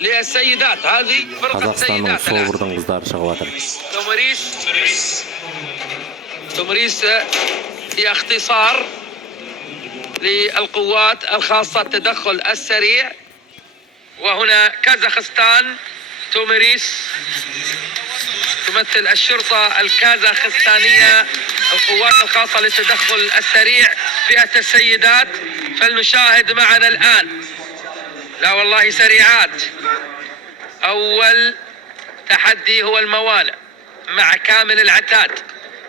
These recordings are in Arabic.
للسيدات. هذه فرقة السيدات تومريس هي اختصار للقوات الخاصة التدخل السريع. وهنا كازاخستان تومريس تمثل الشرطة الكازاخستانية القوات الخاصة للتدخل السريع فئة السيدات. فلنشاهد معنا الآن. لا والله سريعات. أول تحدي هو الموانع مع كامل العتاد،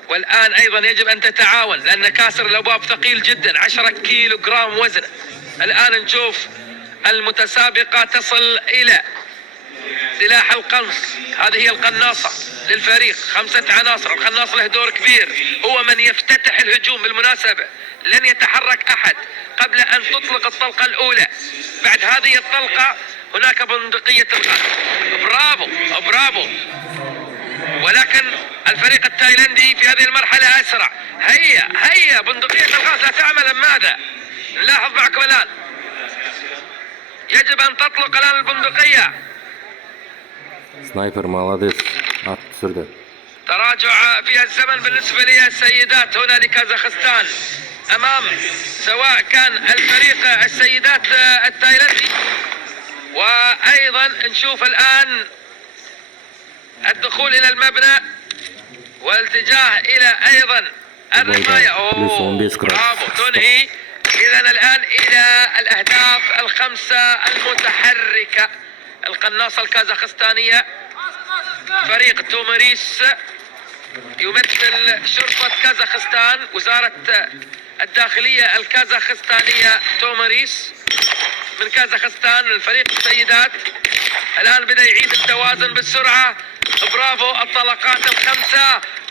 والآن أيضا يجب أن تتعاون لأن كاسر الأبواب ثقيل جدا 10 كيلو جرام وزنه. الآن نشوف المتسابقة تصل إلى سلاح القنص. هذه هي القناصة للفريق 5 عناصر. القناص له دور كبير، هو من يفتتح الهجوم. بالمناسبة لن يتحرك أحد قبل أن تطلق الطلقة الأولى. بعد هذه الطلقة هناك بندقية الغاز. برافو برافو. ولكن الفريق التايلندي في هذه المرحلة أسرع. هيا بندقية الغاز لا تعمل. أم ماذا؟ نلاحظ معكم الآن. يجب أن تطلق الآن البندقية. سنايبر молодец. تراجع في الزمن بالنسبة للسيدات هنا لكازاخستان أمام سواء كان الفريق السيدات التايلندي. وأيضا نشوف الآن الدخول إلى المبنى والاتجاه إلى أيضا الرماية. برافو تنهي. إذا الآن إلى الأهداف ال5 المتحركة. القناصة الكازاخستانية فريق تومريس يمثل شرطة كازاخستان وزارة الداخلية الكازاخستانية. تومريس من كازاخستان. الفريق السيدات الآن بدأ يعيد التوازن بالسرعة. برافو. الطلقات ال5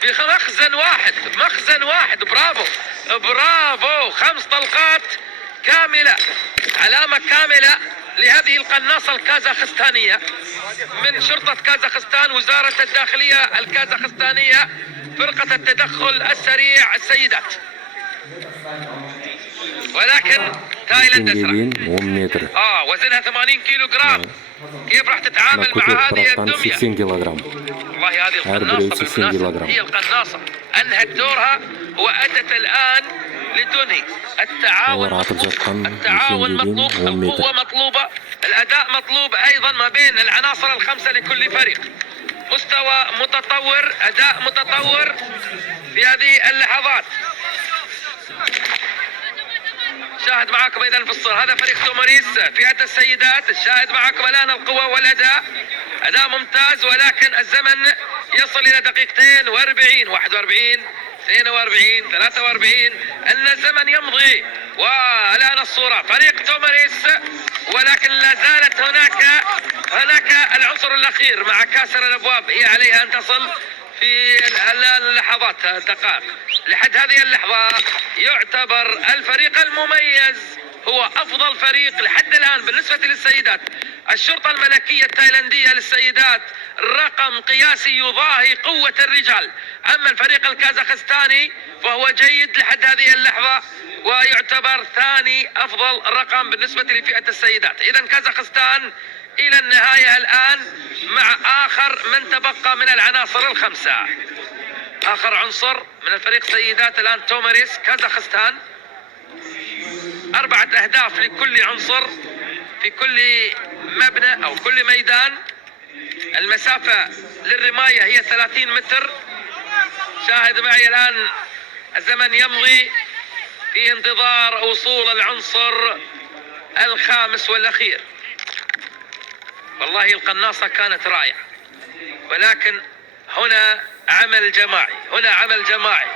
بمخزن واحد. برافو برافو. 5 طلقات كاملة. علامة كاملة لهذه القناصة الكازاخستانية من شرطة كازاخستان وزارة الداخلية الكازاخستانية فرقة التدخل السريع السيدات. ولكن تايلاند أسرع. وزنها 80 كيلو جرام. كيف راح تتعامل مع هذه الدمية؟ والله هذه القناصة هي القناصة أنهت دورها وأتت الآن لتنهي. التعاون مطلوب. القوة مطلوبة. الأداء مطلوب أيضا ما بين العناصر ال5 لكل فريق. مستوى متطور، أداء متطور في هذه اللحظات. شاهد معكم اذا في الصورة. هذا فريق تومريس فئة السيدات. الشاهد معكم الان القوة والاداء. اداء ممتاز ولكن الزمن يصل الى 2:40 41 42 43 ان الزمن يمضي. والان الصورة فريق تومريس ولكن لا زالت هناك العنصر الاخير مع كاسر الابواب. هي عليها ان تصل في الان اللحظات دقائق. لحد هذه اللحظة يعتبر الفريق المميز هو أفضل فريق لحد الآن بالنسبة للسيدات. الشرطة الملكية التايلاندية للسيدات رقم قياسي يضاهي قوة الرجال. أما الفريق الكازاخستاني فهو جيد لحد هذه اللحظة ويعتبر ثاني أفضل رقم بالنسبة لفئة السيدات. إذا كازاخستان إلى النهاية الآن مع آخر من تبقى من العناصر ال5. آخر عنصر من الفريق سيدات الآن تومريس كازاخستان. 4 أهداف لكل عنصر في كل مبنى أو كل ميدان. المسافة للرماية هي 30 متر. شاهد معي الآن الزمن يمضي في انتظار وصول العنصر ال5 والأخير. والله القناصة كانت رائعة ولكن هنا عمل جماعي.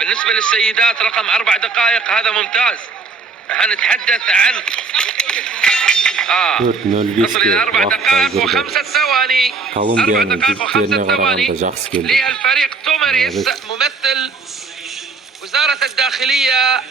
بالنسبة للسيدات رقم 4 دقائق هذا ممتاز. نتحدث عن نصل إلى 4 دقائق و5 ثواني. 4 دقائق و5 ثواني للفريق تومريس ممثل وزارة الداخلية